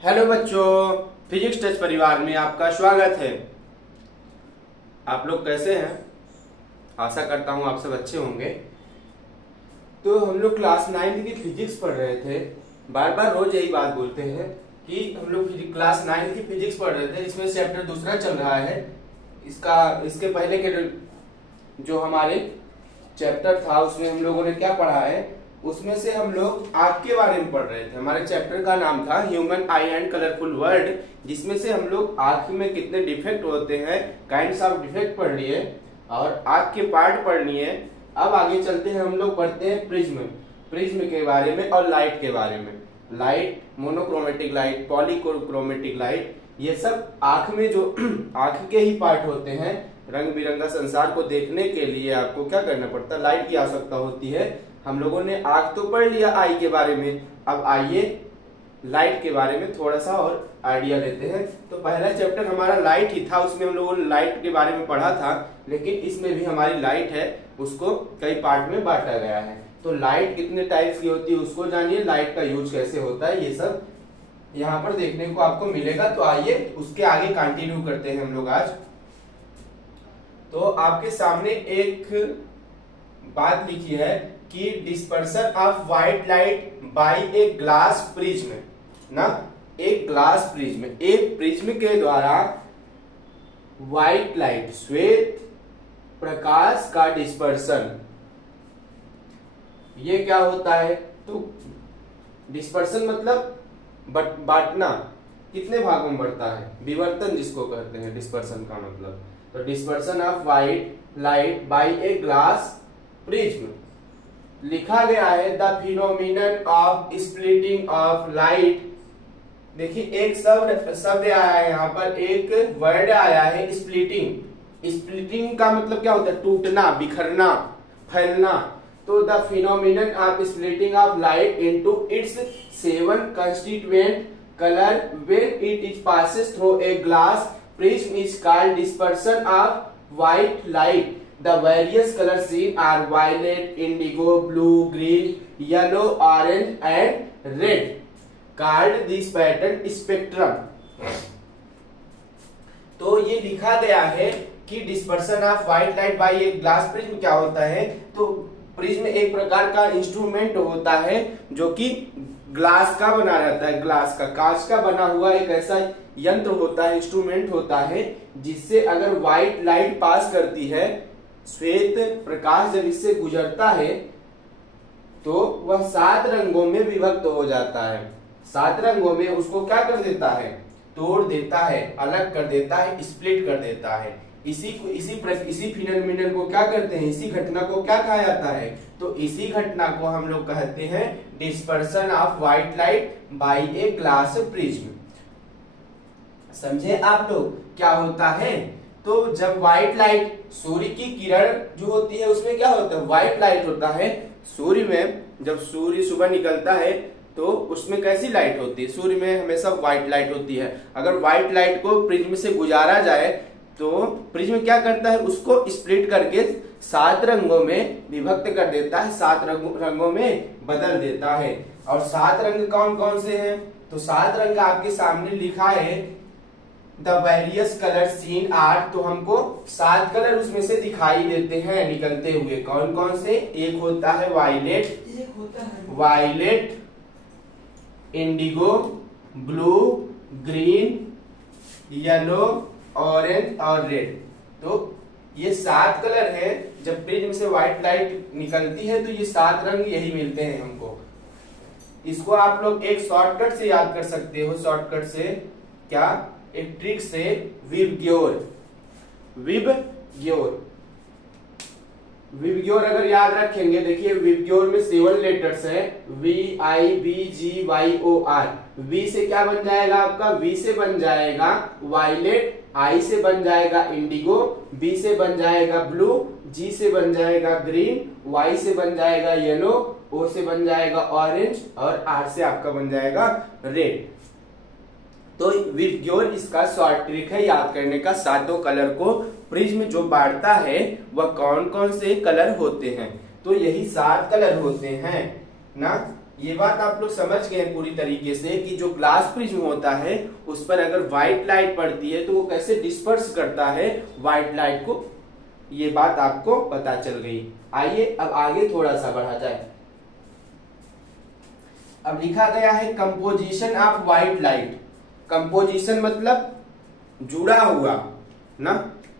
Hello बच्चों, physics test परिवार में आपका स्वागत है। आप लोग कैसे हैं? आशा करता हूं आप सब अच्छे होंगे। तो हम लोग क्लास 9 की फिजिक्स पढ़ रहे थे। बार बार रोज यही बात बोलते हैं कि हम लोग क्लास 9 की फिजिक्स पढ़ रहे थे। इसमें चैप्टर दूसरा चल रहा है। इसके पहले के जो हमारे चैप्टर था उसमें हम लोगों ने क्या पढ़ा है, उसमें से हम लोग आंख के बारे में पढ़ रहे थे। हमारे चैप्टर का नाम था human I and colourful world, जिसमें से हम लोग आंख में कितने डिफेक्ट होते हैं, काइंड्स ऑफ डिफेक्ट पढ़ लिए और आंख के पार्ट पढ़ लिए। अब आगे चलते हैं, हम लोग पढ़ते हैं प्रिज्म के बारे में और लाइट के बारे में। Light, monochromatic light, polychromatic light, ये सब आंख में जो आंख के ही पार्ट होते हैं। रंग बिरंगा संसार को देखने के लिए आपको क्या करना पड़ता है, लाइट की आवश्यकता होती है। हम लोगों ने आंख तो पढ़ लिया आई के बारे में, अब आइए लाइट के बारे में थोड़ा सा और आइडिया लेते हैं। तो पहला चैप्टर हमारा लाइट ही था, उसमें हम लोगों ने लाइट के बारे में पढ़ा था, लेकिन इसमें भी हमारी लाइट है, उसको कई पार्ट में बांटा गया है। तो लाइट कितने टाइप्स की होती है उसको जानिए, लाइट का यूज कैसे होता है, ये सब यहाँ पर देखने को आपको मिलेगा। तो आइए उसके आगे कंटिन्यू करते हैं हम लोग आज। तो आपके सामने एक बात लिखी है कि dispersion of white light by a glass prism ना, एक ग्लास प्रिज्म, एक प्रिज्म के द्वारा व्हाइट लाइट, श्वेत प्रकाश का डिस्पर्सन, ये क्या होता है? तो डिस्पर्सन मतलब बांटना, कितने भागों में बढ़ता है, विवर्तन जिसको कहते हैं डिस्पर्सन का मतलब। तो dispersion of white light by a glass prism लिखा गया है the phenomenon of splitting of light. देखिए एक शब्द आया है यहाँ पर, एक वर्ड आया है स्प्लिटिंग। स्प्लिटिंग का मतलब क्या होता है? टूटना, बिखरना, फैलना। तो the phenomenon of splitting of light into its 7 constituent colour when it is passes through a glass prism is called dispersion of white light. The various colors seen are violet, indigo, blue, green, yellow, orange and red. Called this pattern spectrum. तो ये लिखा गया है कि dispersion of white light by a glass prism क्या होता है? तो प्रिज्म एक प्रकार का इंस्ट्रूमेंट होता है जो कि ग्लास का बना रहता है, ग्लास का, कांच का बना हुआ एक ऐसा यंत्र होता है, इंस्ट्रूमेंट होता है, जिससे अगर व्हाइट लाइट पास करती है, श्वेत प्रकाश जब इससे गुजरता है तो वह 7 रंगों में विभक्त हो जाता है। 7 रंगों में उसको क्या कर देता है? तोड़ देता है, अलग कर देता है, स्प्लिट कर देता है। इसी फिनोमिनन को क्या करते हैं, इसी घटना को क्या कहा जाता है? तो इसी घटना को हम लोग कहते हैं dispersion of white light by a glass prism. समझे आप लोग क्या होता है? तो जब व्हाइट लाइट, सूर्य की किरण जो होती है उसमें क्या होता है? व्हाइट लाइट होता है। सूर्य में जब सूर्य सुबह निकलता है तो उसमें कैसी लाइट होती है? सूर्य में हमेशा व्हाइट लाइट होती है। अगर व्हाइट लाइट को प्रिज्म से गुजारा जाए तो प्रिज्म क्या करता है? उसको स्प्लिट करके 7 रंगों में विभक्त कर देता है, 7 रंगों में बदल देता है। और 7 रंग कौन कौन से हैं? तो 7 रंग आपके सामने लिखा है the various colour seen are. तो हमको 7 कलर उसमें से दिखाई देते हैं निकलते हुए। कौन कौन से? एक होता है violet, indigo, blue, green, yellow, orange और रेड। तो ये 7 कलर है। जब प्रिज्म से व्हाइट लाइट निकलती है तो ये 7 रंग यही मिलते हैं हमको। इसको आप लोग एक शॉर्टकट से याद कर सकते हो। शॉर्टकट से क्या? एक ट्रिक से, विबग्योर अगर याद रखेंगे, देखिए विबग्योर में 7 लेटर्स है, VIBGYOR। V से क्या बन जाएगा आपका? V से बन जाएगा वायलेट, I से बन जाएगा इंडिगो, B से बन जाएगा ब्लू, G से बन जाएगा ग्रीन, Y से बन जाएगा येलो, O से बन जाएगा ऑरेंज और R से आपका बन जाएगा रेड। तो विबग्योर इसका शॉर्ट ट्रिक है याद करने का। 7 कलर को प्रिज्म जो बांटता है वह कौन कौन से कलर होते हैं? तो यही 7 कलर होते हैं ना। ये बात आप लोग समझ गए पूरी तरीके से कि जो ग्लास प्रिज्म होता है उस पर अगर व्हाइट लाइट पड़ती है तो वो कैसे डिस्पर्स करता है व्हाइट लाइट को, ये बात आपको पता चल गई। आइए अब आगे थोड़ा सा बढ़ा जाए। अब लिखा गया है composition of white light. Composition मतलब जुड़ा हुआ ना,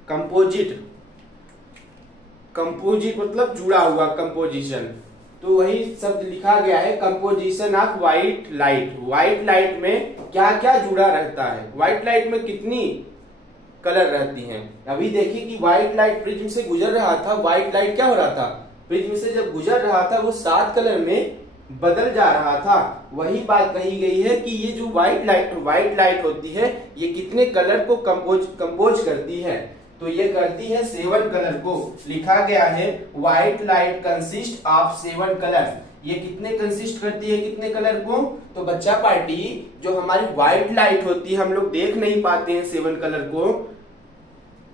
कंपोजिट, कंपोजिट मतलब जुड़ा हुआ, कंपोजिशन। तो वही शब्द लिखा गया है composition of white light. White light में क्या क्या जुड़ा रहता है, व्हाइट लाइट में कितनी कलर रहती हैं। अभी देखिए कि व्हाइट लाइट प्रिज्म से गुजर रहा था, व्हाइट लाइट क्या हो रहा था, प्रिज्म से जब गुजर रहा था वो 7 कलर में बदल जा रहा था। वही बात कही गई है कि ये जो व्हाइट लाइट होती है ये कितने कलर को कंपोज करती है, तो ये करती है 7 कलर को। लिखा गया है white light consist of 7 colour. ये कितने कंसिस्ट करती है, कितने कलर को, तो बच्चा पार्टी जो हमारी व्हाइट लाइट होती है हम लोग देख नहीं पाते हैं 7 कलर को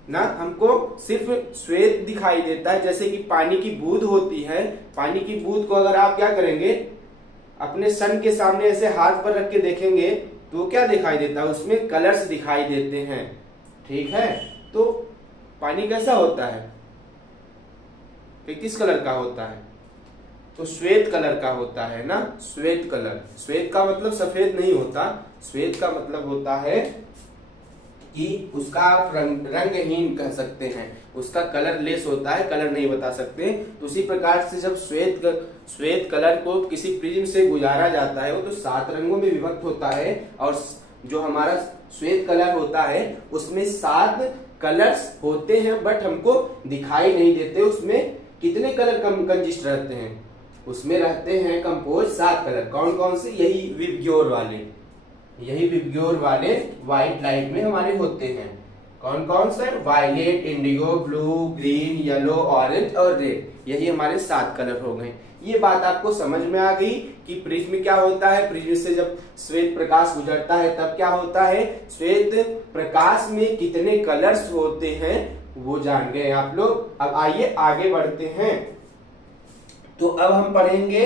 ना, हमको सिर्फ श्वेत दिखाई देता है। जैसे कि पानी की बूंद होती है, पानी की बूंद को अगर आप क्या करेंगे अपने सन के सामने ऐसे हाथ पर रख के देखेंगे तो क्या दिखाई देता है, उसमें कलर्स दिखाई देते हैं। ठीक है, तो पानी कैसा होता है, कि किस कलर का होता है, तो श्वेत कलर का होता है ना, श्वेत कलर। श्वेत का मतलब सफेद नहीं होता, श्वेत का मतलब होता है कि उसका आप रंगहीन कह सकते हैं, उसका कलर लेस होता है, कलर नहीं बता सकते। तो उसी प्रकार से जब श्वेत कलर को किसी प्रिज्म से गुजारा जाता है वो तो 7 रंगों में विभक्त होता है, और जो हमारा श्वेत कलर होता है उसमें 7 कलर्स होते हैं बट हमको दिखाई नहीं देते। उसमें कितने कलर कंजिस्ट रहते हैं, उसमें रहते हैं कंपोज 7 कलर। कौन कौन से, यही विबग्योर वाले, यही विबग्योर वाले व्हाइट लाइट में हमारे होते हैं। कौन कौन से, violet, indigo, blue, green, yellow, orange और रेड, यही हमारे 7 कलर हो गए। ये बात आपको समझ में आ गई कि प्रिज्म क्या होता है, प्रिज्म से जब श्वेत प्रकाश गुजरता है तब क्या होता है, श्वेत प्रकाश में कितने कलर्स होते हैं वो जान गए आप लोग। अब आइए आगे बढ़ते हैं। तो अब हम पढ़ेंगे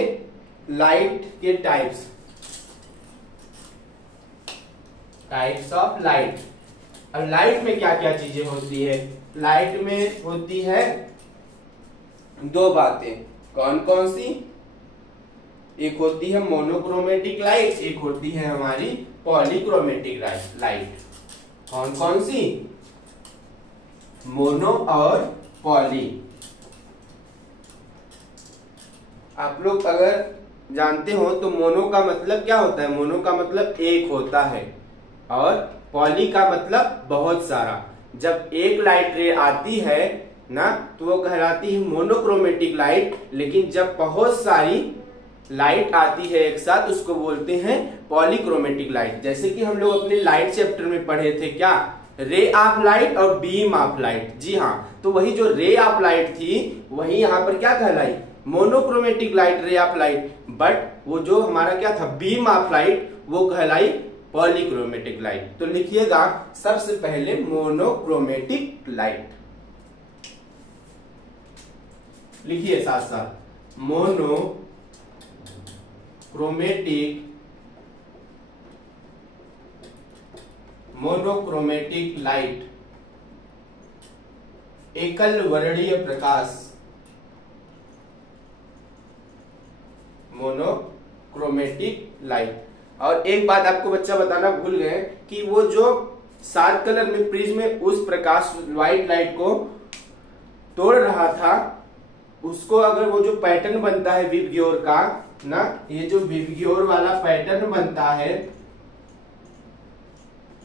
लाइट के टाइप्स, टाइप्स ऑफ लाइट। अब लाइट में क्या क्या चीजें होती है, लाइट में होती है 2 बातें। कौन कौन सी, एक होती है मोनोक्रोमेटिक लाइट, एक होती है हमारी पॉलीक्रोमेटिक लाइट। कौन कौन सी, मोनो और पॉली। आप लोग अगर जानते हो तो मोनो का मतलब क्या होता है, मोनो का मतलब एक होता है, और पॉली का मतलब बहुत सारा। जब एक लाइट रे आती है ना तो वो कहलाती है मोनोक्रोमेटिक लाइट, लेकिन जब बहुत सारी लाइट आती है एक साथ उसको बोलते हैं पॉलीक्रोमेटिक लाइट। जैसे कि हम लोग अपने लाइट चैप्टर में पढ़े थे क्या, रे ऑफ लाइट और बीम ऑफ लाइट। जी हाँ, तो वही जो रे ऑफ लाइट थी वही यहाँ पर क्या कहलाई, monochromatic light, ray of light. But वो जो हमारा क्या था, बीम ऑफ लाइट, वो कहलाई पॉलीक्रोमेटिक लाइट। तो लिखिएगा सबसे पहले मोनोक्रोमेटिक लाइट, लिखिए साथ साथ, मोनोक्रोमेटिक लाइट, एकल वर्णीय प्रकाश, मोनोक्रोमेटिक लाइट। और एक बात आपको बच्चा बताना भूल गए कि वो जो 7 कलर में प्रिज्म में उस प्रकाश व्हाइट लाइट को तोड़ रहा था, उसको अगर वो जो पैटर्न बनता है विबग्योर का ना, ये जो विबग्योर वाला पैटर्न बनता है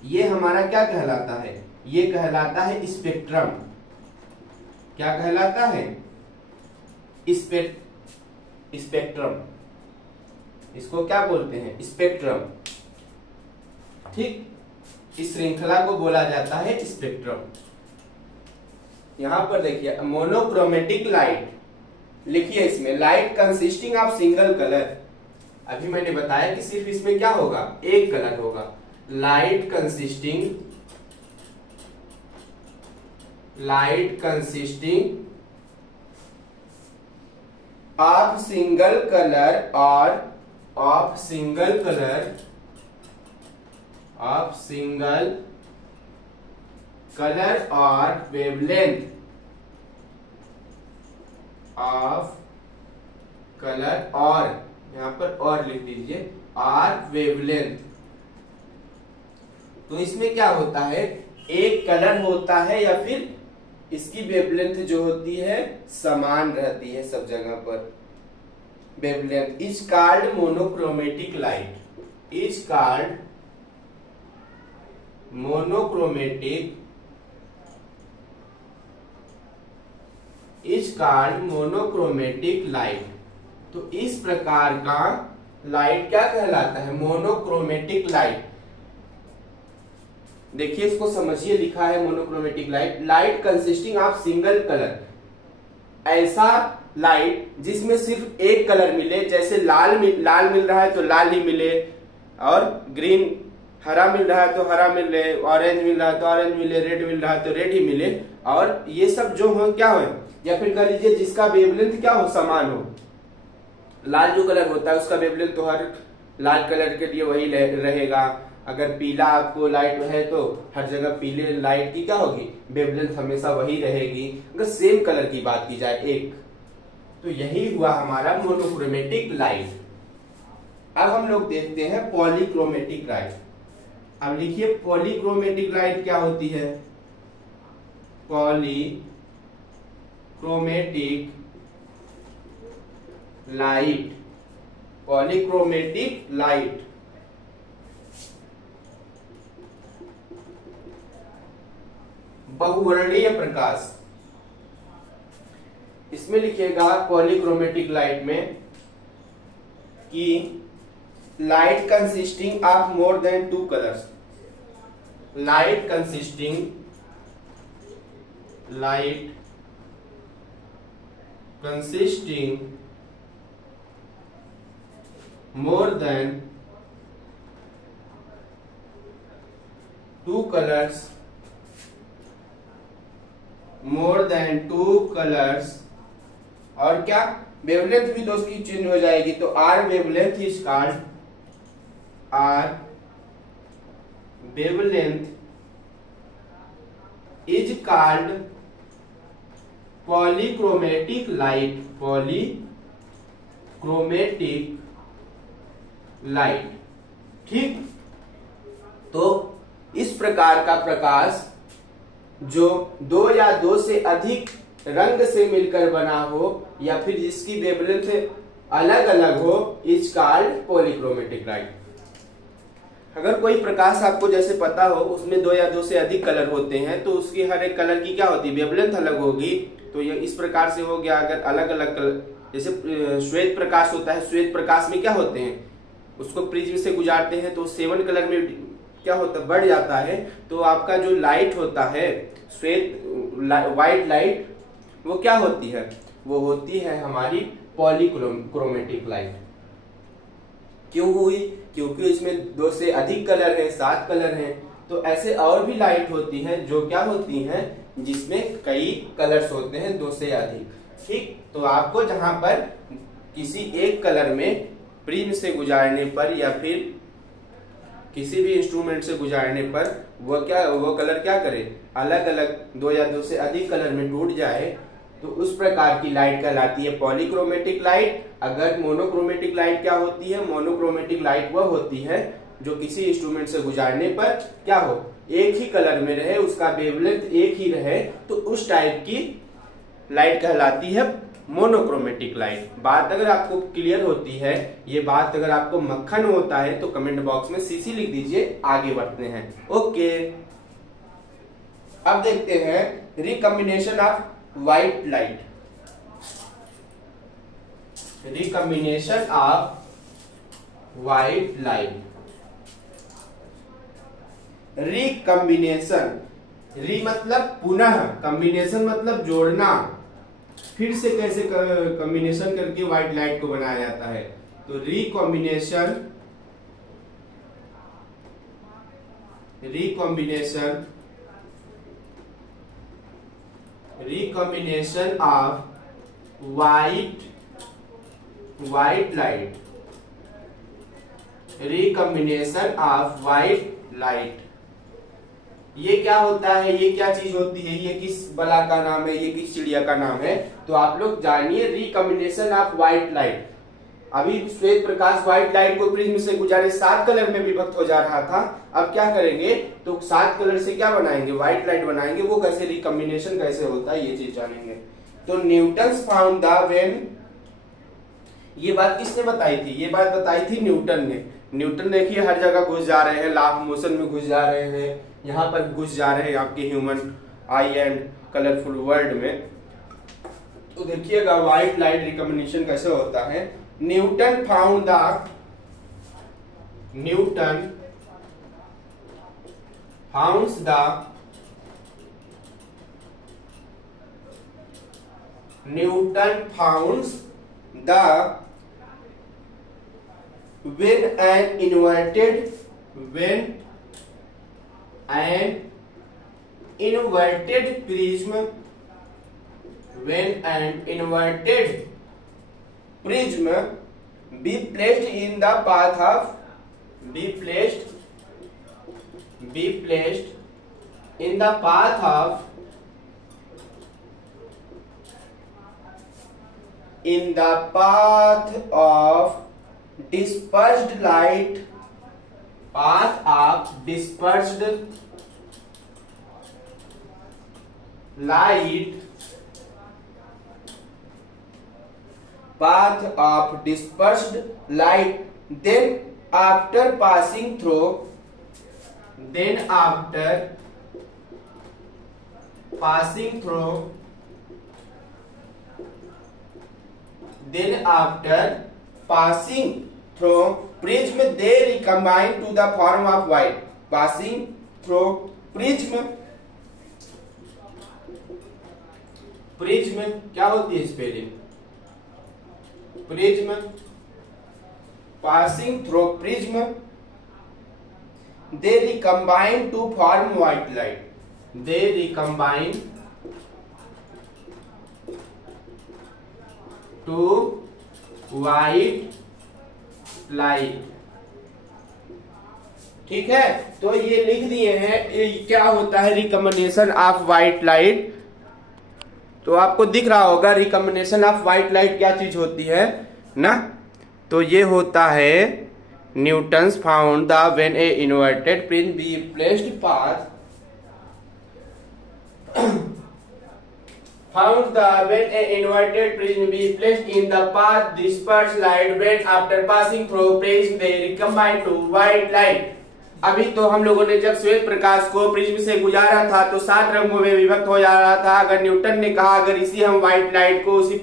ये हमारा क्या कहलाता है, ये कहलाता है स्पेक्ट्रम। क्या कहलाता है, स्पेक्ट्रम। इसको क्या बोलते हैं, स्पेक्ट्रम। ठीक, इस श्रृंखला को बोला जाता है स्पेक्ट्रम। यहां पर देखिए मोनोक्रोमेटिक लाइट, लिखिए इसमें light consisting of single colour. अभी मैंने बताया कि सिर्फ इसमें क्या होगा, एक कलर होगा। Light consisting of single colour और ऑफ सिंगल कलर और वेवलेंथ ऑफ कलर और, यहां पर और लिख दीजिए, आर वेवलेंथ। तो इसमें क्या होता है, एक कलर होता है या फिर इसकी वेवलेंथ जो होती है समान रहती है सब जगह पर। Wavelength is called monochromatic light, is called monochromatic light. तो इस प्रकार का लाइट क्या कहलाता है, मोनोक्रोमेटिक लाइट। देखिए इसको समझिए, लिखा है monochromatic light consisting of single colour, ऐसा लाइट जिसमें सिर्फ एक कलर मिले, जैसे लाल मिल रहा है तो लाल ही मिले, और ग्रीन हरा मिल रहा है तो हरा मिले, ऑरेंज मिल रहा है तो ऑरेंज मिले, रेड मिल रहा है तो रेड ही मिले, और ये सब जो हो क्या हो, या फिर कह लीजिए जिसका वेवलेंथ क्या हो, समान हो। लाल जो कलर होता है उसका वेवलेंथ तो हर लाल कलर के लिए वही रहेगा। अगर पीला आपको लाइट है तो हर जगह पीले लाइट की क्या होगी, वेवलेंथ हमेशा वही रहेगी। अगर सेम कलर की बात की जाए एक, तो यही हुआ हमारा मोनोक्रोमेटिक लाइट। अब हम लोग देखते हैं पॉलीक्रोमेटिक लाइट। अब लिखिए पॉलीक्रोमेटिक लाइट क्या होती है। पॉलीक्रोमेटिक लाइट, पॉलीक्रोमेटिक लाइट बहुवर्णीय प्रकाश। इसमें लिखिएगा पॉलीक्रोमेटिक लाइट में कि light consisting of more than 2 colours, light consisting more than 2 colors, और क्या वेवलेंथ भी दोस्तों चेंज हो जाएगी, तो are wavelength is called, are wavelength is called polychromatic light, polychromatic light. ठीक, तो इस प्रकार का प्रकाश जो 2 या 2 से अधिक रंग से मिलकर बना हो या फिर जिसकी वेवलेंथ अलग अलग हो, इज कॉल्ड पॉलीक्रोमेटिक लाइट। अगर कोई प्रकाश आपको जैसे पता हो उसमें 2 या 2 से अधिक कलर होते हैं तो उसकी हर एक कलर की क्या होती है, वेवलेंथ अलग होगी। तो ये इस प्रकार से हो गया। अगर अलग अलग कलर, जैसे श्वेत प्रकाश होता है, श्वेत प्रकाश में क्या होते हैं, उसको प्रिज्म से गुजारते हैं तो 7 कलर में क्या होता है, बढ़ जाता है। तो आपका जो लाइट होता है श्वेत व्हाइट लाइट, वो क्या होती है, वो होती है हमारी पॉलीक्रोमेटिक लाइट। क्यों हुई, क्योंकि इसमें 2 से अधिक कलर है, 7 कलर हैं। तो ऐसे और भी लाइट होती हैं जो क्या होती हैं, जिसमें कई कलर्स होते हैं, 2 से अधिक। ठीक, तो आपको जहां पर किसी एक कलर में प्रिज्म से गुजारने पर या फिर किसी भी इंस्ट्रूमेंट से गुजारने पर वो कलर क्या करे, अलग अलग 2 या 2 से अधिक कलर में टूट जाए, तो उस प्रकार की लाइट कहलाती है पॉलीक्रोमेटिक लाइट। अगर मोनोक्रोमेटिक लाइट क्या होती है, मोनोक्रोमेटिक लाइट वह होती है जो किसी इंस्ट्रूमेंट से गुजारने पर क्या हो, एक ही कलर में रहे, उसका वेवलेंथ एक ही रहे, तो उस टाइप की लाइट कहलाती है मोनोक्रोमेटिक लाइट। बात अगर आपको क्लियर होती है, ये बात अगर आपको मक्खन होता है तो कमेंट बॉक्स में सीसी लिख दीजिए। आगे बढ़ते हैं। ओके, अब देखते हैं recombination of white light. Recombination of white light. Recombination, री मतलब पुनः, कॉम्बिनेशन मतलब जोड़ना, फिर से कैसे कॉम्बिनेशन करके व्हाइट लाइट को बनाया जाता है। तो recombination of white light recombination of white light. ये क्या होता है, ये क्या चीज होती है, ये किस बला का नाम है, ये किस चिड़िया का नाम है, तो आप लोग जानिए रिकॉम्बिनेशन ऑफ व्हाइट लाइट। अभी श्वेत प्रकाश व्हाइट लाइट को प्रिज्म से गुजारे 7 कलर में विभक्त हो जा रहा था। अब क्या करेंगे, तो 7 कलर से क्या बनाएंगे, व्हाइट लाइट बनाएंगे। वो कैसे, रिकॉम्बिनेशन कैसे होता है, ये चीज जानेंगे। तो न्यूटन फाउंड द व्हेन, ये बात किसने बताई थी, ये बात बताई थी न्यूटन ने। न्यूटन देखिए हर जगह घुस जा रहे हैं, लॉ ऑफ मोशन में घुस जा रहे हैं, यहाँ पर घुस जा रहे हैं आपके human I and colourful world में। तो देखिएगा व्हाइट लाइट रिकॉम्बिनेशन कैसे होता है। Newton found the Newton founts the when an inverted prism be placed in the path of dispersed light, then after passing through prism, they recombine to the form of white. Passing through prism क्या होती है spelling, prism, passing through prism they recombine to form white light. They recombine to white light. ठीक है, तो ये लिख दिए हैं ये क्या होता है रिकॉम्बिनेशन ऑफ व्हाइट लाइट। तो आपको दिख रहा होगा रिकॉम्बिनेशन ऑफ व्हाइट लाइट क्या चीज होती है ना। तो ये होता है Newton's found the when a inverted prism be placed path found the when a inverted prism be placed in the path dispersed light when after passing through prism they recombine to white light। अभी तो हम लोगों ने जब श्वेत प्रकाश को prism से गुजारा था तो 7 रंगों में विभक्त हो जा रहा था। अगर न्यूटन ने कहा अगर इसी हम व्हाइट लाइट को उसी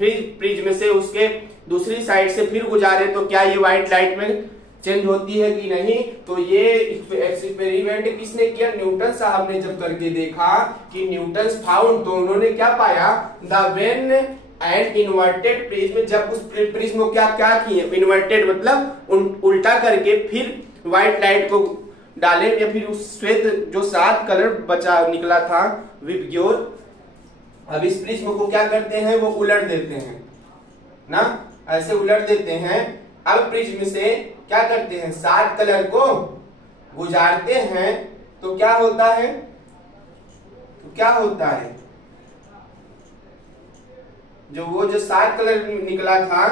प्रिज्म से उसके दूसरी साइड से फिर गुजारे तो क्या ये व्हाइट लाइट में चेंज होती है कि नहीं। तो ये एक्सपेरिमेंट किसने किया, न्यूटन साहब ने जब करके देखा कि न्यूटन फाउंड, तो उन्होंने क्या पाया, the when an inverted prism, जब उस प्रिज्म को क्या किए, इन्वर्टेड मतलब उल्टा करके फिर व्हाइट लाइट को डाले, या फिर उस श्वेत जो 7 कलर बचा निकला था विबग्योर, अब इस प्रिज्म को क्या करते हैं, वो उलट देते हैं ना, ऐसे उलट देते हैं। अब प्रिज्म से क्या करते हैं, 7 कलर को गुजारते हैं तो क्या होता है, जो 7 कलर निकला था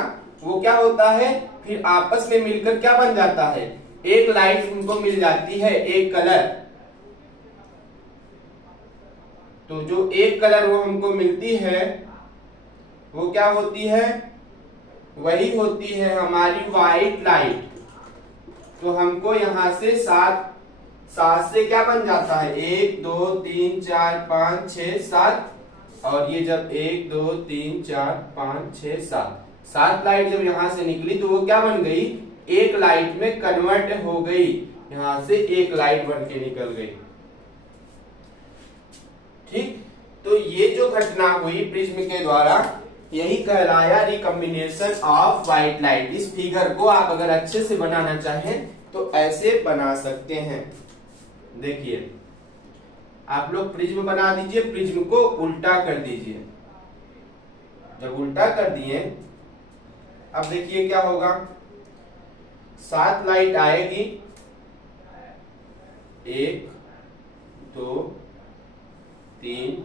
वो क्या होता है, फिर आपस में मिलकर क्या बन जाता है, एक लाइट उनको मिल जाती है, एक कलर। तो जो एक कलर वो हमको मिलती है वो क्या होती है, वही होती है हमारी व्हाइट लाइट। तो हमको यहां से 7 से क्या बन जाता है, 1 2 3 4 5 6 7, और ये जब 1 2 3 4 5 6 7 लाइट जब यहां से निकली तो वो क्या बन गई, एक लाइट में कन्वर्ट हो गई, यहां से एक लाइट बन के निकल गई। ठीक, तो ये जो घटना हुई प्रिज्म के द्वारा यही कहलाया रिकॉम्बिनेशन ऑफ व्हाइट लाइट। इस फिगर को आप अगर अच्छे से बनाना चाहें तो ऐसे बना सकते हैं। देखिए आप लोग प्रिज्म बना दीजिए, प्रिज्म को उल्टा कर दीजिए। जब उल्टा कर दिए अब देखिए क्या होगा, 7 लाइट आएगी, 1 2 3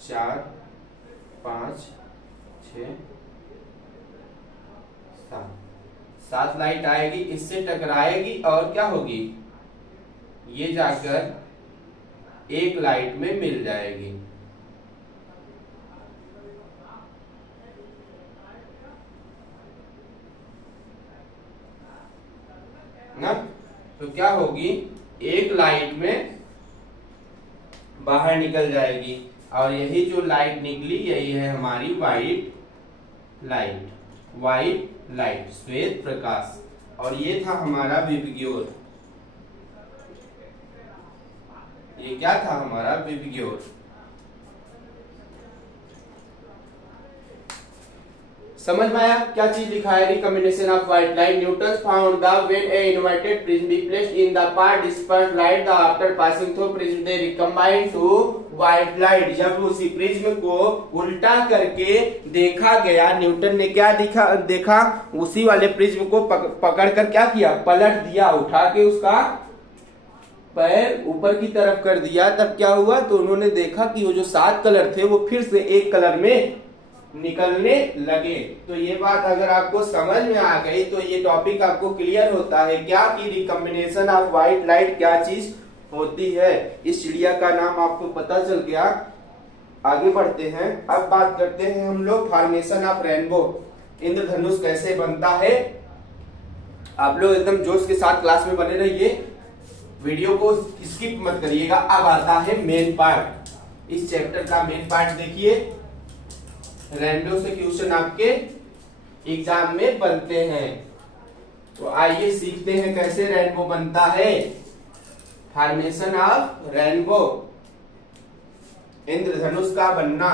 4 5 6 7 लाइट आएगी, इससे टकराएगी और क्या होगी, ये जाकर एक लाइट में मिल जाएगी। ना, तो क्या होगी, एक लाइट में बाहर निकल जाएगी और यही जो लाइट निकली यही है हमारी व्हाइट लाइट, व्हाइट लाइट, श्वेत प्रकाश। और ये था हमारा विबग्योर, ये क्या था हमारा विबग्योर। समझ में आया क्या चीज लिखा है, recombination of white light. Newton found the when a inverted prism be placed in the path dispersed light the after passing through prism they recombine to white light. जब उसी प्रिज्म को उल्टा करके देखा गया, न्यूटन ने क्या देखा, उसी वाले प्रिज्म को पकड़ कर क्या किया, पलट दिया, उठा के उसका पैर ऊपर की तरफ कर दिया। तब क्या हुआ, तो उन्होंने देखा कि वो जो 7 कलर थे वो फिर से एक कलर में निकलने लगे। तो ये बात अगर आपको समझ में आ गई तो ये टॉपिक आपको क्लियर होता है क्या कि रिकॉम्बिनेशन ऑफ व्हाइट लाइट क्या चीज होती है। इस चिड़िया का नाम आपको पता चल गया। आगे बढ़ते हैं, अब बात करते हैं हम लोग फॉर्मेशन ऑफ रेनबो, इंद्रधनुष कैसे बनता है। आप लोग एकदम जोश के साथ क्लास में बने रहिए, वीडियो को स्किप मत करिएगा। अब आता है मेन पार्ट, इस चैप्टर का मेन पार्ट देखिए। रेनबो से क्वेश्चन आपके एग्जाम में बनते हैं, तो आइए सीखते हैं कैसे रेनबो बनता है। फॉर्मेशन ऑफ रेनबो, इंद्रधनुष का बनना।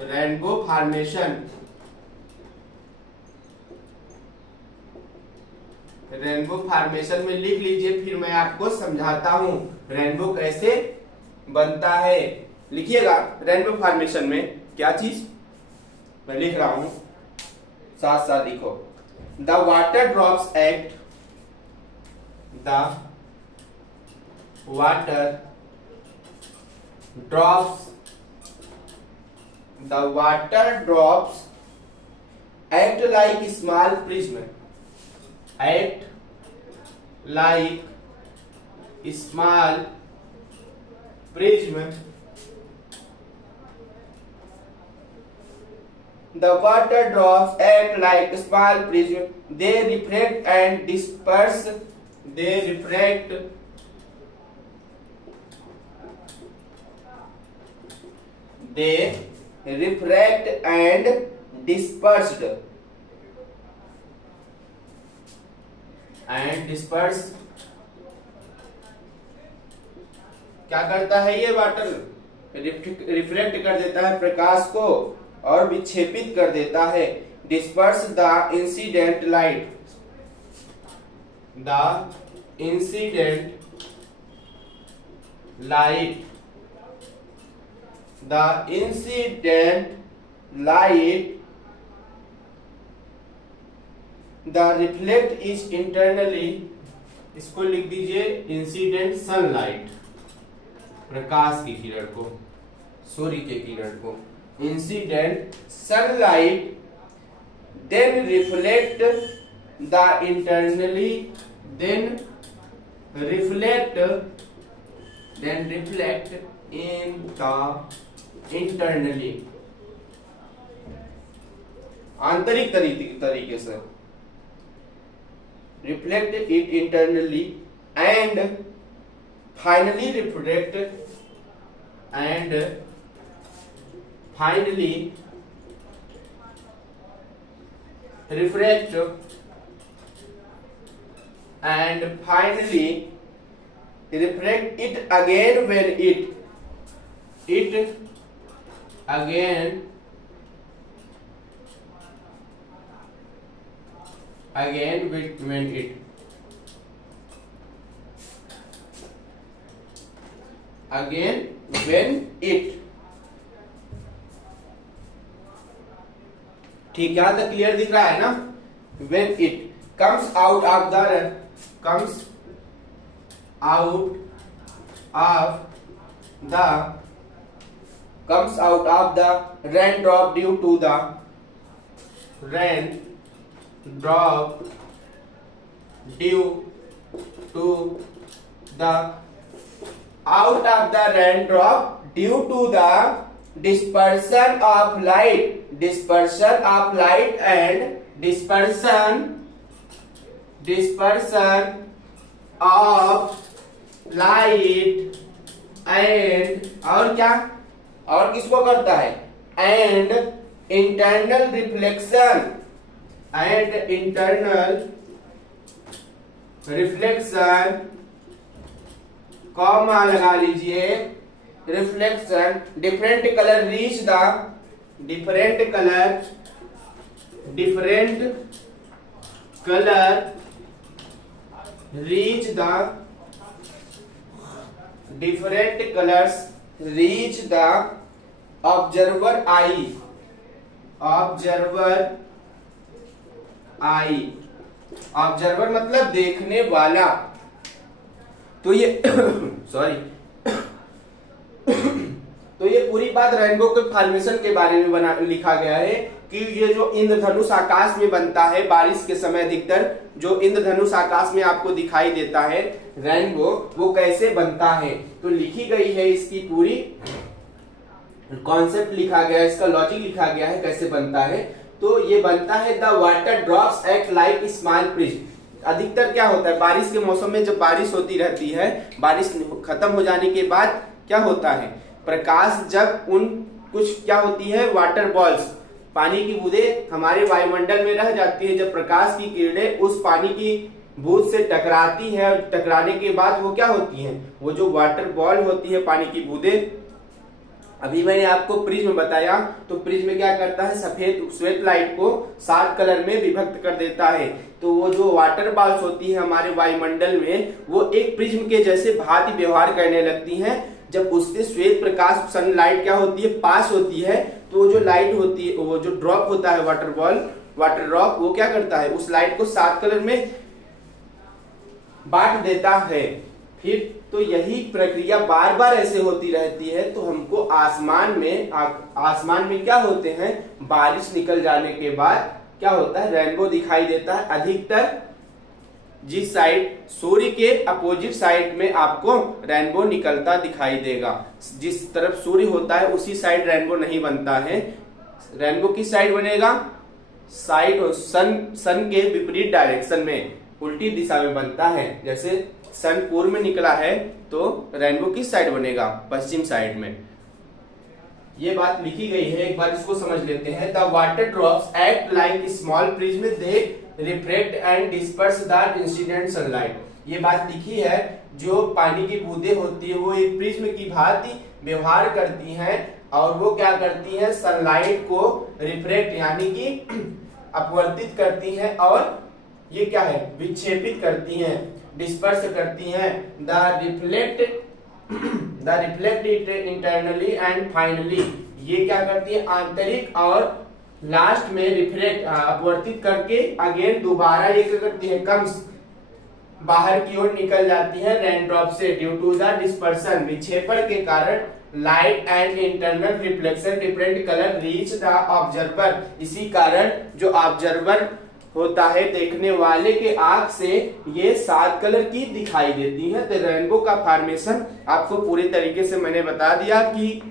रेनबो फॉर्मेशन, रेनबो फॉर्मेशन में लिख लीजिए, फिर मैं आपको समझाता हूं रेनबो कैसे बनता है। लिखिएगा रेनबो फॉर्मेशन में क्या चीज, मैं लिख रहा हूं, साथ साथ लिखो। The water drops act, the water drops, the water drops act like small prism, act like small prism. The water drops act like small prism. They refract and disperse. They refract and dispersed. And disperse, क्या करता है ये water, reflect कर देता है प्रकाश को और विक्षेपित कर देता है। Disperse the incident light, the incident light, the incident light, the reflect is internally, इसको लिख दीजिए इंसिडेंट सनलाइट, प्रकाश की किरण को, सूर्य के किरण को, incident sunlight, then reflect the internally, then reflect in the internally, आंतरिक तरीके से, reflect it internally and finally refract and finally refract and finally refract it again when it again when it again when it ठीक है, यहाँ तक clear दिख रहा है ना। When it comes out of the raindrop due to the dispersion of light and dispersion of light and और क्या, और किसको करता है, and internal reflection कॉमा लगा लीजिए, reflection different color reach the observer eye observer मतलब देखने वाला। तो ये सॉरी तो ये पूरी बात रेनबो के फॉर्मेशन के बारे में लिखा गया है कि ये जो इंद्रधनुष आकाश में बनता है बारिश के समय, अधिकतर जो इंद्रधनुष आकाश में आपको दिखाई देता है रेनबो, वो कैसे बनता है। तो लिखी गई है, इसकी पूरी कॉन्सेप्ट लिखा गया है, इसका लॉजिक लिखा गया है कैसे बनता है। तो ये बनता है the water drops act like small prism. अधिकतर क्या होता है बारिश के मौसम में, जब बारिश होती रहती है, बारिश खत्म हो जाने के बाद क्या होता है, प्रकाश जब उन कुछ क्या होती है वाटर बॉल्स, पानी की बूंदें हमारे वायुमंडल में रह जाती है, जब प्रकाश की किरणें उस पानी की बूंद से टकराती है और टकराने के बाद वो क्या होती हैं, वो जो वाटर बॉल होती है पानी की बूंदें, अभी मैंने आपको प्रिज्म बताया, तो प्रिज्म क्या करता है, सफेद श्वेत लाइट को 7 कलर में विभक्त कर देता है। तो वो जो वाटर बॉल्स होती है हमारे वायुमंडल में, वो एक प्रिज्म के जैसे भांति व्यवहार करने लगती हैं। जब उससे श्वेत प्रकाश सनलाइट क्या होती है पास होती है, तो वो जो लाइट होती है, वो जो ड्रॉप होता है वाटर ड्रॉप, वो क्या करता है उस लाइट को 7 कलर में बांट देता है। फिर तो यही प्रक्रिया बार बार ऐसे होती रहती है। तो हमको आसमान में क्या होते हैं, बारिश निकल जाने के बाद क्या होता है, रेनबो दिखाई देता है। अधिकतर जिस साइड सूर्य के अपोजिट साइड में आपको रेनबो निकलता दिखाई देगा। जिस तरफ सूर्य होता है उसी साइड रेनबो नहीं बनता है। रेनबो किस साइड बनेगा, साइड सन के विपरीत डायरेक्शन में, उल्टी दिशा में बनता है। जैसे सन पूर्व में निकला है तो रेनबो किस साइड बनेगा, पश्चिम साइड में। ये बात लिखी गई है, एक बार इसको समझ लेते हैं। The water drops act like small prism, they reflect and disperse the incident sunlight. ये बात लिखी है, जो पानी की बूंदें होती है वो एक प्रिज्म की भांति व्यवहार करती हैं और वो क्या करती हैं, सनलाइट को रिफ्लेक्ट यानी कि अपवर्तित करती हैं और ये क्या है, विक्षेपित करती हैं, डिस्पर्स करती हैं। The reflect it internally and finally, ये क्या करती है आंतरिक और लास्ट में रिफ्लेक्ट अपवर्तित करके अगेन दोबारा ये क्या करती है, कम्स बाहर की ओर निकल जाती है रेन ड्रॉप से। ड्यू टू द डिस्पर्सन, विक्षेपण के कारण light and internal reflection different colour reach the observer. इसी कारण जो ऑब्जर्वर होता है देखने वाले के आंख से ये 7 कलर की दिखाई देती है। तो रेनबो का फॉर्मेशन आपको पूरी तरीके से मैंने बता दिया कि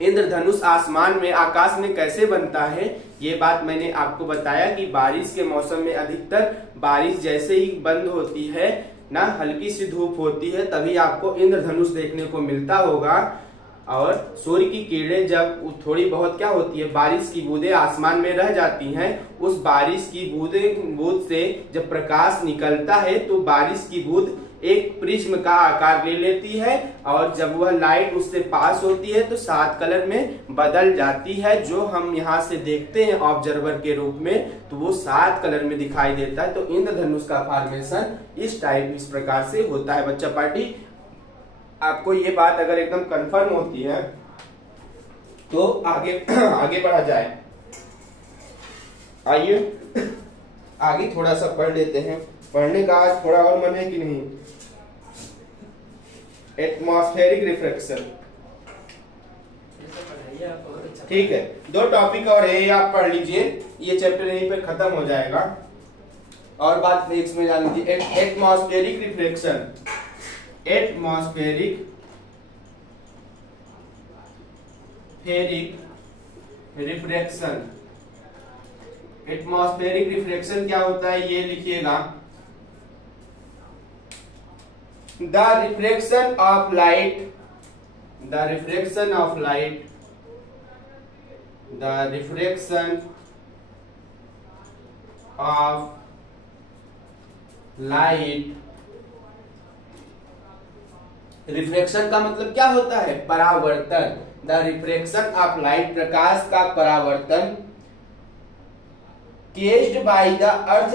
इंद्रधनुष आसमान में आकाश में कैसे बनता है। ये बात मैंने आपको बताया कि बारिश के मौसम में अधिकतर बारिश जैसे ही बंद होती है ना, हल्की सी धूप होती है, तभी आपको इंद्रधनुष देखने को मिलता होगा। और सूर्य की किरणें जब थोड़ी बहुत क्या होती है, बारिश की बूंदें आसमान में रह जाती हैं, उस बारिश की बूंद से जब प्रकाश निकलता है तो बारिश की बूंद एक प्रिज्म का आकार ले लेती है और जब वह लाइट उससे पास होती है तो 7 कलर में बदल जाती है। जो हम यहाँ से देखते हैं ऑब्जर्वर के रूप में, तो वो 7 कलर में दिखाई देता है। तो इंद्रधनुष का फॉर्मेशन इस प्रकार से होता है। बच्चा पार्टी, आपको ये बात अगर एकदम कंफर्म होती है तो आगे बढ़ा जाए। आइए आगे थोड़ा सा पढ़ लेते हैं। पढ़ने का आज थोड़ा और मन है कि नहीं? एटमॉस्फेरिक रिफ्रैक्शन, ठीक है। 2 टॉपिक और है, आप पढ़ लीजिए, ये चैप्टर यहीं पे खत्म हो जाएगा और बात नेक्स्ट में जान लीजिए। Atmospheric refraction, atmospheric refraction. Atmospheric refraction क्या होता है ये लिखिएगा। The refraction of light, the refraction of light, the refraction of light. Refraction का मतलब क्या होता है? परावर्तन। द रिफ्रैक्शन ऑफ लाइट, प्रकाश का परावर्तन। Caged by the earth,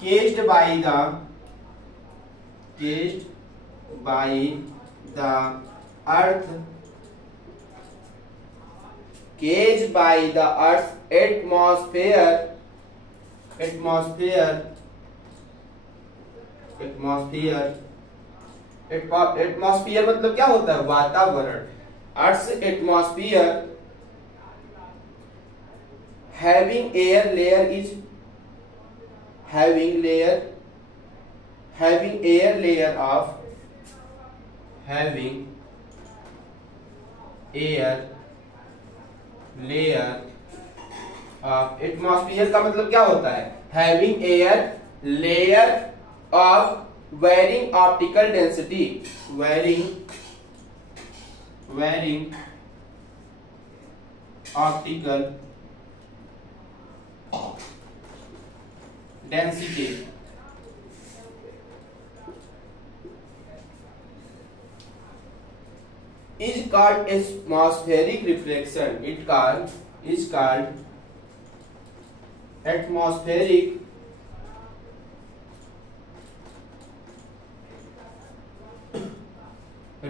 caged by the, caged by the earth, caged by the earth atmosphere, atmosphere, atmosphere. Atmosphere मतलब क्या होता है? वातावरण। Earth atmosphere having air layer is, having layer, having air layer of, having air layer of। Atmosphere का मतलब क्या होता है? having air layer of varying optical density, varying optical density, is called atmospheric reflection. It is called atmospheric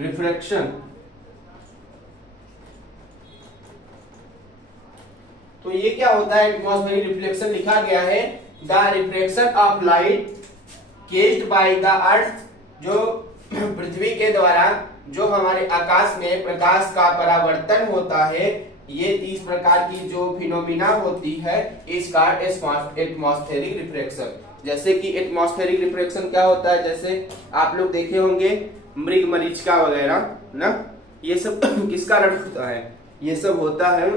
refraction। तो ये क्या होता है? एटमॉस्फेरिक रिफ्लेक्शन लिखा गया है the reflection of light caged by the earth, जो पृथ्वी के द्वारा जो हमारे आकाश में प्रकाश का परावर्तन होता है, ये 30 प्रकार की जो फिनोमिना होती है इसका एटमॉस्फेरिक रिफ्लेक्शन। जैसे कि एटमॉस्फेरिक रिफ्लेक्शन क्या होता है? जैसे आप लोग देखे होंगे मृग मरीचिका वगैरह ना, ये सब किसका कारण होता है? ये सब होता है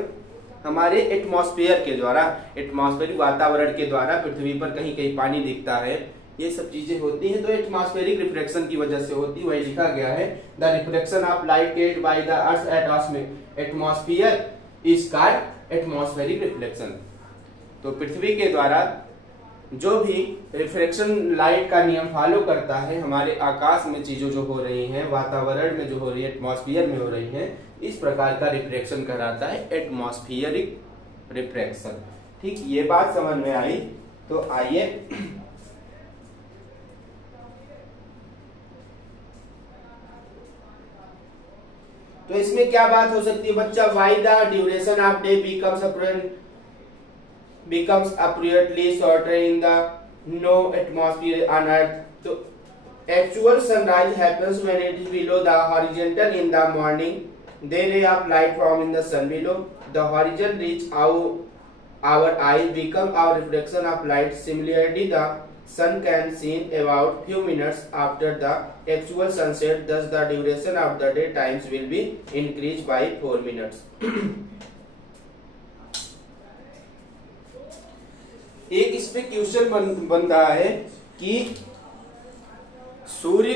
हमारे एटमॉस्फेयर के द्वारा, एटमॉस्फेरिक वातावरण के द्वारा। पृथ्वी पर कहीं कहीं पानी दिखता है, ये सब चीजें होती हैं तो एटमॉस्फेरिक रिफ्लेक्शन की वजह से होती है। वही लिखा गया है the reflection of light caged by the earth atmosphere is called atmospheric reflection. तो पृथ्वी के द्वारा जो भी रिफ्लेक्शन लाइट का नियम फॉलो करता है, हमारे आकाश में चीजों जो हो रही हैं, वातावरण में जो हो रही है, एटमॉस्फेयर में हो रही हैं, इस प्रकार का रिफ्लेक्शन कहलाता है एटमॉस्फेरिक रिफ्लेक्शन। ठीक, ये बात समझ में आई। तो आइए तो इसमें क्या बात हो सकती है बच्चा? Why the duration of day becomes apparently shorter in the no atmosphere on earth। तो actual sunrise happens when it is below the horizontal in the morning। The ray of light from in the sun below the horizon reach our eyes become our reflection of light। Similarly, the sun can seen about few minutes after the actual sunset। Thus, the duration of the day times will be increased by 4 minutes। एक इस पे question बन रहा है कि सूर्य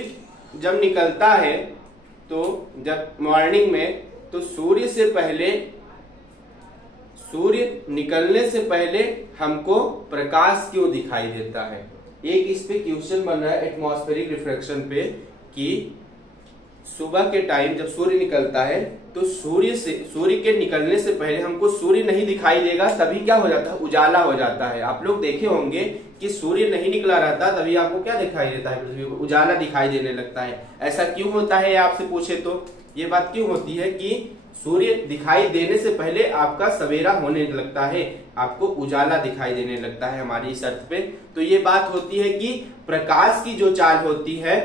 जब निकलता है तो जब मॉर्निंग में, तो सूर्य निकलने से पहले हमको प्रकाश क्यों दिखाई देता है? एक इस पे क्वेश्चन बन रहा है एटमॉस्फेरिक रिफ्लेक्शन पे कि सुबह के टाइम जब सूर्य निकलता है तो सूर्य के निकलने से पहले हमको सूर्य नहीं दिखाई देगा, तभी क्या हो जाता है? उजाला हो जाता है। आप लोग देखे होंगे कि सूर्य नहीं निकला रहता तभी आपको क्या दिखाई देता है? पृथ्वी को उजाला दिखाई देने लगता है। ऐसा क्यों होता है आपसे पूछे तो ये बात क्यों होती है कि सूर्य दिखाई देने से पहले आपका सवेरा होने लगता है, आपको उजाला दिखाई देने लगता है हमारी इस अर्थ पे। तो ये बात होती है कि प्रकाश की जो चाल होती है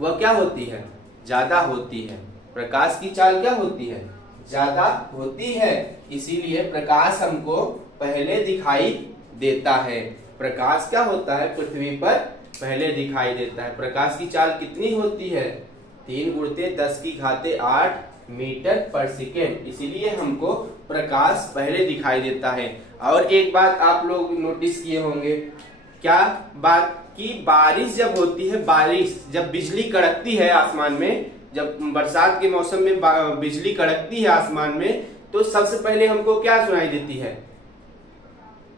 वह क्या होती है, ज्यादा होती है। प्रकाश की चाल क्या होती है, ज्यादा होती है, इसीलिए प्रकाश हमको पहले दिखाई देता है। प्रकाश क्या होता है, पृथ्वी पर पहले दिखाई देता है। प्रकाश की चाल कितनी होती है, 3 × 10⁸ मीटर पर सेकेंड, इसीलिए हमको प्रकाश पहले दिखाई देता है। और एक बात आप लोग नोटिस किए होंगे, क्या बात कि बारिश जब होती है, बारिश जब बिजली कड़कती है आसमान में, जब बरसात के मौसम में बिजली कड़कती है आसमान में, तो सबसे पहले हमको क्या सुनाई देती है,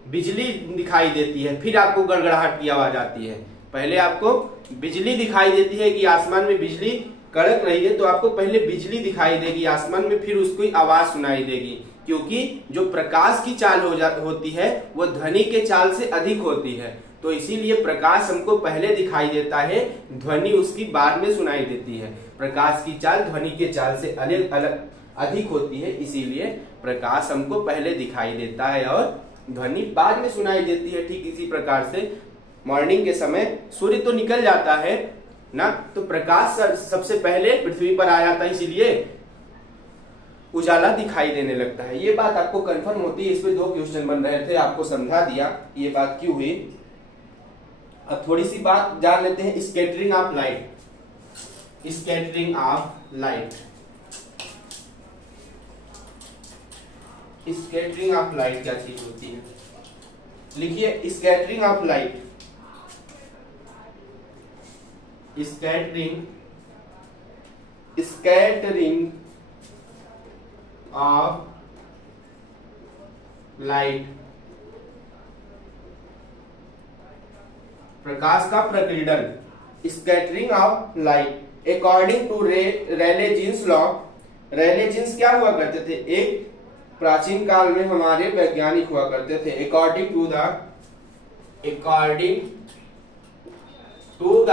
बिजली दिखाई देती है। फिर आपको गड़गड़ाहट की आवाज आती है। पहले आपको बिजली दिखाई देती है कि आसमान में बिजली कड़क रही है, तो आपको पहले बिजली दिखाई देगी आसमान में, फिर उसकी आवाज सुनाई देगी। क्योंकि जो प्रकाश की चाल होती है वो ध्वनि के चाल से अधिक होती है, तो इसीलिए प्रकाश हमको पहले दिखाई देता है, ध्वनि उसकी बाद में सुनाई देती है। प्रकाश की चाल ध्वनि के चाल से अधिक होती है, इसीलिए प्रकाश हमको पहले दिखाई देता है और ध्वनि बाद में सुनाई देती है। ठीक इसी प्रकार से मॉर्निंग के समय सूर्य तो निकल जाता है ना, तो प्रकाश सबसे पहले पृथ्वी पर आ जाता है, इसीलिए उजाला दिखाई देने लगता है। ये बात आपको कंफर्म होती है। इस पे 2 क्वेश्चन बन रहे थे, आपको समझा दिया ये बात क्यों हुई। अब थोड़ी सी बात जान लेते हैं, scattering of light. Scattering of light, scattering of light क्या चीज होती है, लिखिए scattering of light. Scattering of light, प्रकाश का प्रकीर्णन। Scattering of light according to Rayleigh Jeans law. Rayleigh Jeans क्या हुआ करते थे, एक प्राचीन काल में हमारे वैज्ञानिक हुआ करते थे। According to the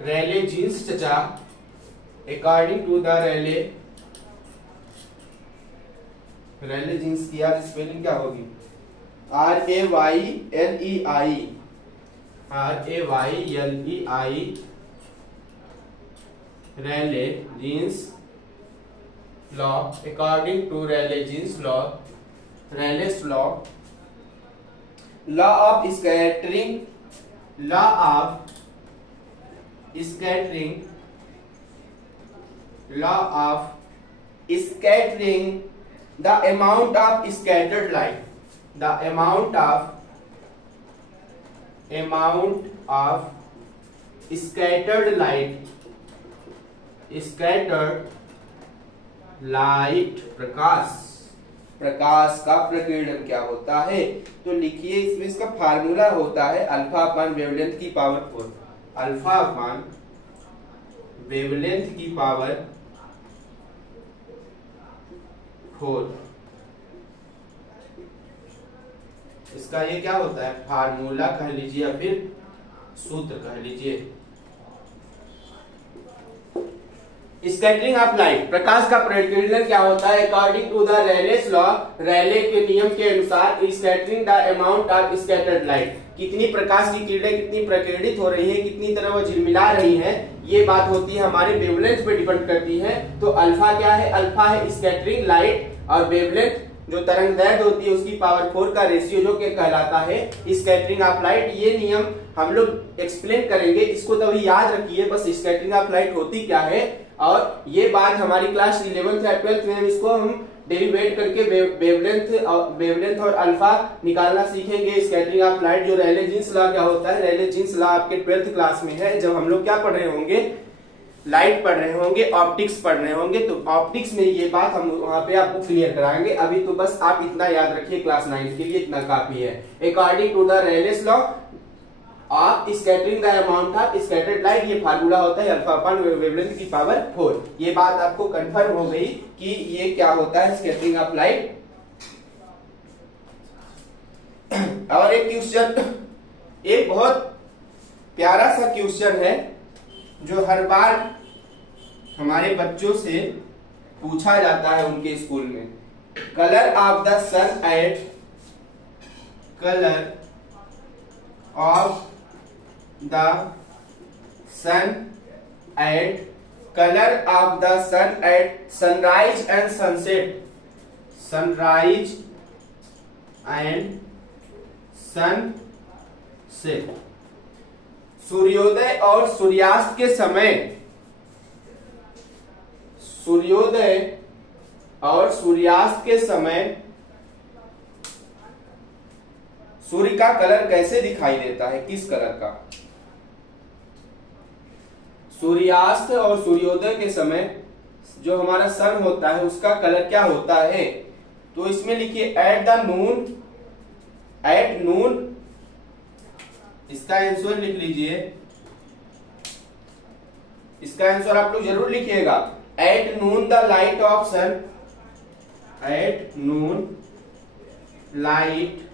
Rayleigh Jeans चचा, according to the Rayleigh Jeans की यार स्पेलिंग क्या होगी, RAYLEI, Rayleigh Jeans law. According to Rayleigh Jeans law, Rayleigh's law, law of scattering, law of scattering, law of scattering, the amount of scattered light, the amount of scattered light, प्रकाश का प्रकीर्णन क्या होता है। तो लिखिए इसमें इसका फार्मूला होता है अल्फा अपान वेवलेंथ की पावर 4, अल्फा अपान वेवलेंथ की पावर 4। इसका ये क्या होता है, फार्मूला कह लीजिए या फिर सूत्र कह लीजिए। स्कैटरिंग ऑफ लाइट, प्रकाश का प्रकीर्णन क्या होता है, according to the Rayleigh's law, रेले के नियम के अनुसार scattering the amount of scattered light, कितनी प्रकाश की किरणें कितनी प्रकीर्णित हो रही है, कितनी तरह वो झिलमिला रही है, ये बात होती है हमारे वेवलेंथ पे डिपेंड करती है। तो अल्फा क्या है, अल्फा है स्कैटरिंग लाइट, और वेवलेंथ जो तरंग दैर्घ्य होती है उसकी पावर 4 का रेशियो जो के कहलाता है स्कैटरिंग ऑफ लाइट। ये नियम हम लोग एक्सप्लेन करेंगे, इसको तो अभी याद रखिए बस स्कैटरिंग ऑफ लाइट होती क्या है। और ये बात हमारी क्लास 11th या 12th में इसको हम डेरिवेट करके वेवलेंथ और अल्फा निकालना सीखेंगे। स्कैटरिंग ऑफ लाइट जो रेले जीन्स लॉ क्या होता है, रेले जीन्स लॉ आपके 12th क्लास में है, जब हम लोग क्या पढ़ रहे होंगे, लाइट पढ़ रहे होंगे, ऑप्टिक्स पढ़ रहे होंगे, तो ऑप्टिक्स में ये बात हम वहां पे आपको क्लियर कराएंगे। अभी तो बस आप इतना याद रखिए, क्लास 9 के लिए इतना काफी है। According to the Rayleigh's law of scattering the amount of scattered light, ये फार्मूला होता है अल्फा अपान वेवलेंथ की पावर 4। ये बात आपको कंफर्म हो गई कि ये क्या होता है स्कैटरिंग ऑफ लाइट। और एक क्वेश्चन, एक बहुत प्यारा सा क्वेश्चन है जो हर बार हमारे बच्चों से पूछा जाता है उनके स्कूल में, colour of the sun at colour of the sun at colour of the sun at sunrise and sunset, sunrise and sunset. सूर्योदय और सूर्यास्त के समय, सूर्योदय और सूर्यास्त के समय सूर्य का कलर कैसे दिखाई देता है, किस कलर का? सूर्यास्त और सूर्योदय के समय जो हमारा सन होता है उसका कलर क्या होता है? तो इसमें लिखिए at the Noon, at noon, इसका आंसर लिख लीजिए, इसका आंसर आप लोग जरूर लिखिएगा। At noon the light of sun, at noon light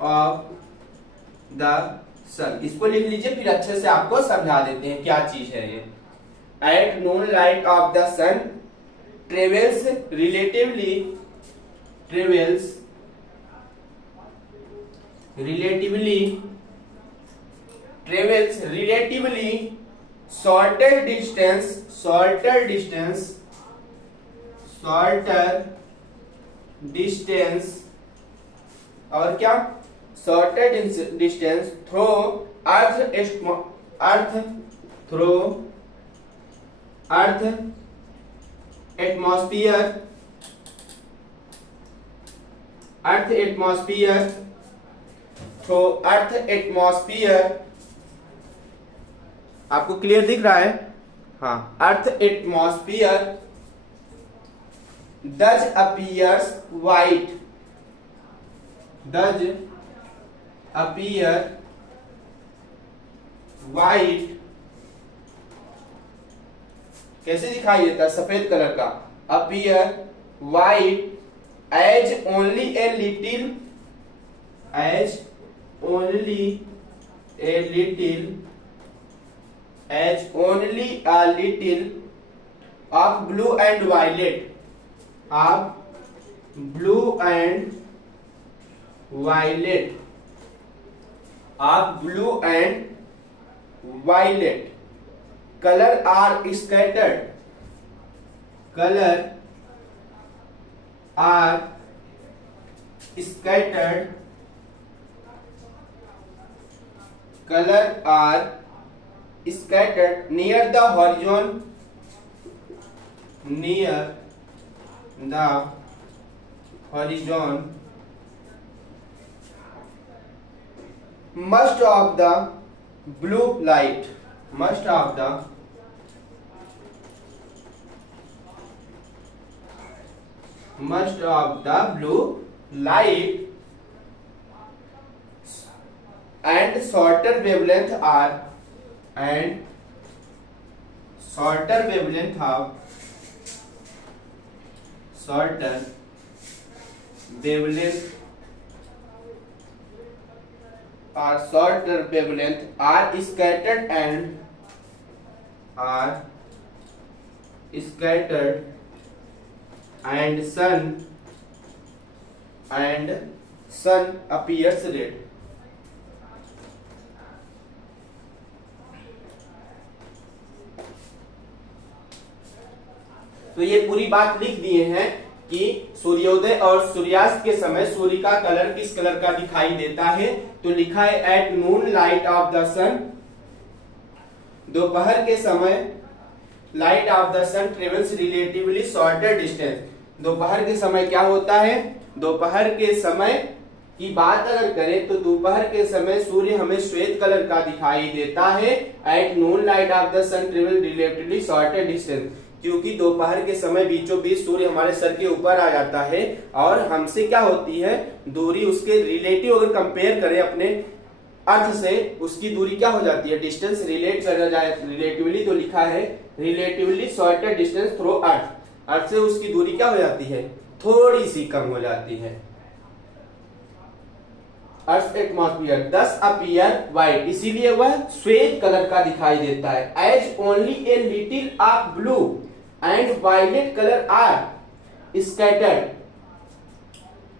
of the sun, इसको लिख लीजिए, फिर अच्छे से आपको समझा देते हैं क्या चीज है ये। At noon light of the sun travels relatively, travels relatively, travels relatively shorter distance, shorter distance, shorter distance और क्या? shorter distance through earth, earth through earth atmosphere, earth atmosphere, through earth atmosphere। आपको clear दिख रहा है? हाँ, earth atmosphere does appears white, does appear white, कैसे दिखाई देता है? सफेद कलर का, appear white as only a little, as only a little, as only a little of blue and violet, of blue and violet, of blue and violet color are scattered, color are scattered, color are scattered near the horizon, near the horizon, most of the blue light, most of the blue light and shorter wavelength are, and shorter wavelength of, shorter wavelength or shorter wavelength are scattered and are scattered and sun appears red। तो ये पूरी बात लिख दिए हैं कि सूर्योदय और सूर्यास्त के समय सूर्य का कलर किस कलर का दिखाई देता है। तो लिखा है at noon light of the sun, दोपहर के समय light of the sun travels relatively shorter distance. दोपहर के समय क्या होता है? दोपहर के समय की बात अगर करें तो दोपहर के समय सूर्य हमें श्वेत कलर का दिखाई देता है। At noon light of the sun travel relatively shorter distance, क्योंकि दोपहर के समय बीचों बीच सूर्य हमारे सर के ऊपर आ जाता है और हमसे क्या होती है दूरी, उसके रिलेटिव अगर कंपेयर करें अपने अर्थ से, उसकी दूरी क्या हो जाती है, डिस्टेंस रिलेट करा जाए रिलेटिवली, तो लिखा है relatively shorter distance through earth, earth से उसकी दूरी क्या हो जाती है, थोड़ी सी कम हो जाती है। Earth atmosphere thus appear white, इसीलिए वह श्वेत कलर का दिखाई देता है। As only a little of blue and violet colour are scattered,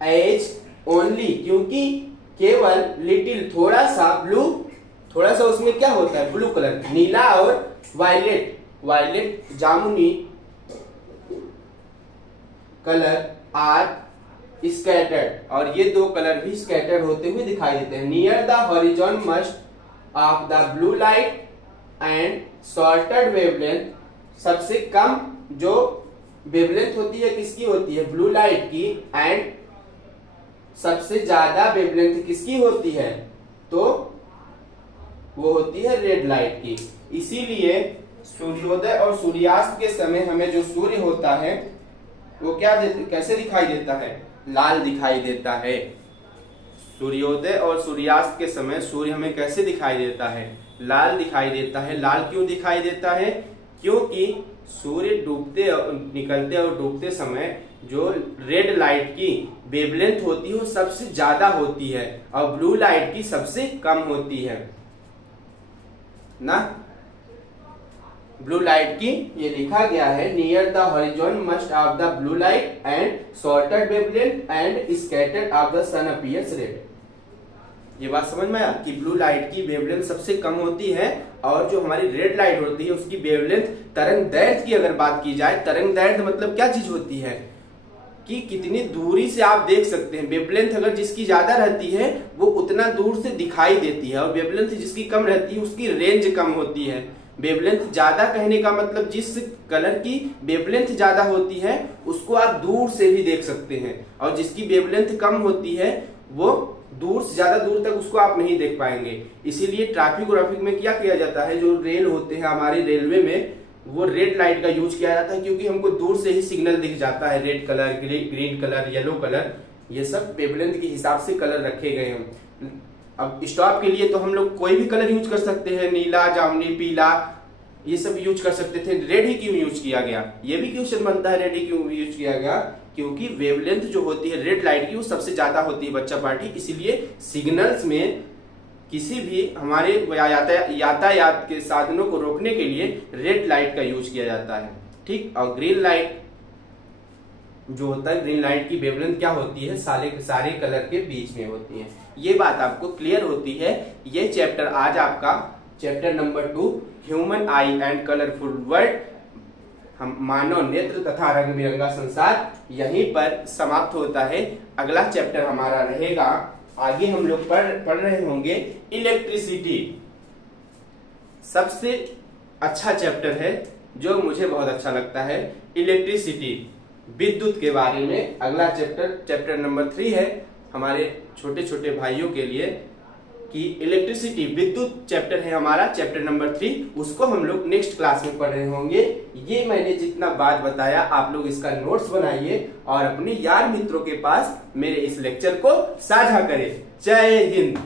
as only क्योंकि केवल लिटिल थोड़ा सा ब्लू, थोड़ा सा उसमें क्या होता है ब्लू कलर, नीला और वायलेट, वायलेट जामुनी कलर आर स्कैटर्ड, और ये दो कलर भी स्कैटर्ड होते हुए दिखाई देते हैं। Near the horizon most of the blue light and shorted wavelength, सबसे कम जो वेवलेंथ होती है किसकी होती है ब्लू लाइट की, एंड सबसे ज्यादा वेवलेंथ किसकी होती है तो वो होती है रेड लाइट की। इसीलिए सूर्योदय और सूर्यास्त के समय हमें जो सूर्य होता है वो क्या कैसे दिखाई देता है, लाल दिखाई देता है। सूर्योदय और सूर्यास्त के समय सूर्य हमें कैसे दिखाई देता है, लाल दिखाई देता है। लाल क्यों दिखाई देता है, क्योंकि सूर्य डूबते निकलते और डूबते समय जो रेड लाइट की वेवलेंथ होती है वो सबसे ज्यादा होती है और ब्लू लाइट की सबसे कम होती है ना। ब्लू लाइट की ये लिखा गया है near the horizon most of the blue light and shorted wavelength and scattered of the sun appears red. ये बात समझ में आया कि ब्लू लाइट की वेवलेंथ सबसे कम होती है और जो हमारी रेड लाइट होती है उसकी वेवलेंथ, तरंग दैर्घ्य की अगर बात की जाए, तरंग दैर्घ्य मतलब क्या चीज होती है कि कितनी दूरी से आप देख सकते हैं। वेवलेंथ अगर जिसकी ज्यादा रहती है वो उतना दूर से दिखाई देती है और वेवलेंथ जिसकी कम रहती है उसकी रेंज कम होती है। वेवलेंथ ज्यादा कहने का मतलब जिस कलर की वेवलेंथ ज्यादा होती है उसको आप दूर से भी देख सकते हैं और जिसकी वेवलेंथ कम होती है वो दूर से ज्यादा दूर तक उसको आप नहीं देख पाएंगे। इसीलिए ट्रैफिक व्राफिक में क्या किया जाता है, जो रेल होते हैं हमारे रेलवे में वो रेड लाइट का यूज किया जाता है क्योंकि हमको दूर से ही सिग्नल दिख जाता है। Red colour, green colour, yellow colour, ये सब वेवलेंथ के हिसाब से कलर रखे गए हैं। अब स्टॉप के लिए तो हम लोग कोई भी कलर यूज कर सकते हैं, नीला, जामुनी, पीला, ये सब यूज कर सकते थे। रेड ही क्यों यूज किया गया, ये भी क्वेश्चन बनता है रेड ही क्यों यूज किया गया, क्योंकि वेवलेंथ जो होती है रेड लाइट की वो सबसे ज्यादा होती है बच्चा पार्टी। इसीलिए सिग्नल्स में किसी भी हमारे यातायात के साधनों को रोकने के लिए रेड लाइट का यूज किया जाता है, ठीक। और ग्रीन लाइट जो होता है, ग्रीन लाइट की वेवलेंथ क्या होती है, सारे कलर के बीच में होती है। ये बात आपको क्लियर होती है। ये चैप्टर आज आपका chapter number 2 human I and colourful world, हम मानव नेत्र तथा रंग बिरंगा संसार, यहीं पर समाप्त होता है। अगला चैप्टर हमारा रहेगा, आगे हम लोग पढ़ रहे होंगे इलेक्ट्रिसिटी। सबसे अच्छा चैप्टर है जो मुझे बहुत अच्छा लगता है, इलेक्ट्रिसिटी, विद्युत के बारे में। अगला चैप्टर नंबर 3 है हमारे छोटे छोटे भाइयों के लिए कि इलेक्ट्रिसिटी, विद्युत चैप्टर है हमारा चैप्टर नंबर 3, उसको हम लोग नेक्स्ट क्लास में पढ़ रहे होंगे। ये मैंने जितना बात बताया आप लोग इसका नोट्स बनाइए और अपने यार मित्रों के पास मेरे इस लेक्चर को साझा करें। जय हिंद।